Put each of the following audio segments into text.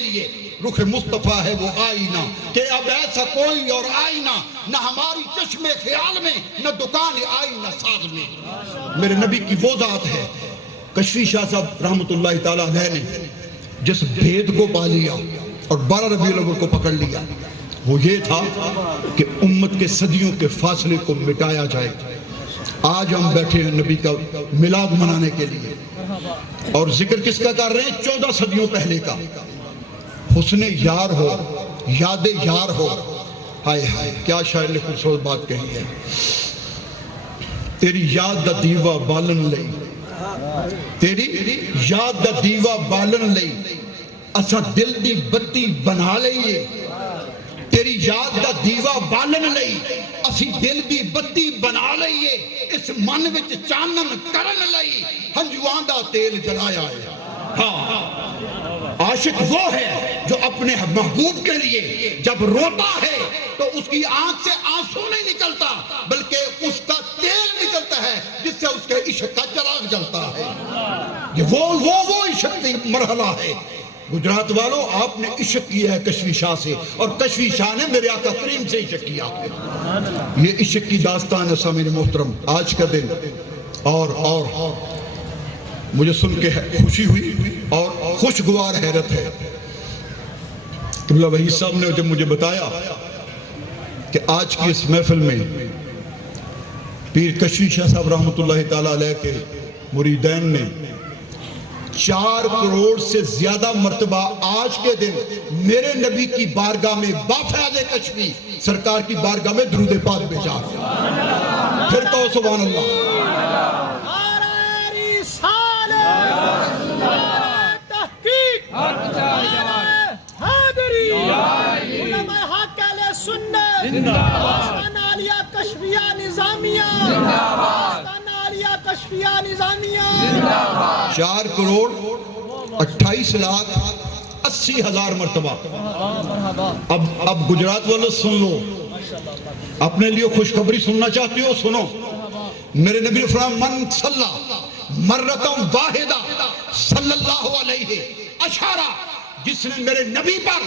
لیے رخ مصطفیٰ ہے وہ آئینہ کہ اب ایسا کوئی اور آئینہ نہ ہماری چشم خیال میں نہ دکان آئینہ ساز میں. میرے نبی کی وہ ذات ہے. کشفی شاہ صاحب رحمت اللہ تعالیٰ علیہ نے جس بھید کو پا لیا اور 12 ربیع الاول کو پکڑ لیا وہ یہ تھا کہ امت کے صدیوں کے فاصلے کو مٹایا جائے. آج ہم بیٹھے ہیں نبی کا میلاد منانے کے لیے اور ذکر کس کا کر رہے ہیں؟ 14 صدیوں پہلے کا. حسن یار ہو، یاد یار ہو. ہائے ہائے کیا شاعر نے خوبصورت بات کہی ہے. تیری یاد دا دیوا بالن لئی، تیری یاد دا دیوا بالن لئی اساں دل دی بتی بنا لئیے. تیری یاد دا دیوا بالن لئی اسی دل دی بتی بنا لئیے. اس من وچ چانن کرن لئی ہنجواں دا تیل جلایا ہے. ہاں عاشق وہ ہے جو اپنے محبوب کے لیے جب روتا ہے تو اس کی آنکھ سے آنسو نہیں نکلتا بلکہ اس کا تیل نکلتا ہے جس سے اس کے عشق کا چراغ جلتا ہے. یہ وہ عشق کی مرحلہ ہے. گجرات والوں آپ نے عشق کیا ہے کشفی شاہ سے اور کشفی شاہ نے میرے آقا کریم سے عشق کیا ہے. یہ عشق کی داستان ہے سامعین محترم. آج کا دن اور مجھے سن کے خوشی ہوئی اور خوشگوار حیرت ہے. قبلہ وحید صاحب نے جب مجھے بتایا کہ آج کی اس محفل میں پیر کشفی شاہ صاحب رحمت اللہ تعالیٰ علیہ کے مریدین نے 4 کروڑ سے زیادہ مرتبہ آج کے دن میرے نبی کی بارگاہ میں بافیاض کشفی سرکار کی بارگاہ میں درود پاک بھیجا. پھر تو سبحان اللہ. چار کروڑ 28 لاکھ 80 ہزار مرتبہ. اب گجرات والوں سن لو. اپنے لیے خوشخبری سننا چاہتی ہو سنو. میرے نبی فرمان من صلی مرتم واحدہ صلی اللہ علیہ اشارہ جس نے میرے نبی پر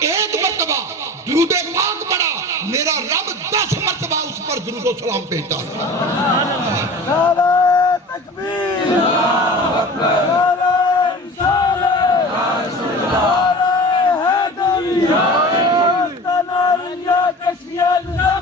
ایک مرتبہ درود پاک پڑھا میرا رب 10 مرتبہ اس پر درود و سلام بھیجتا ہے.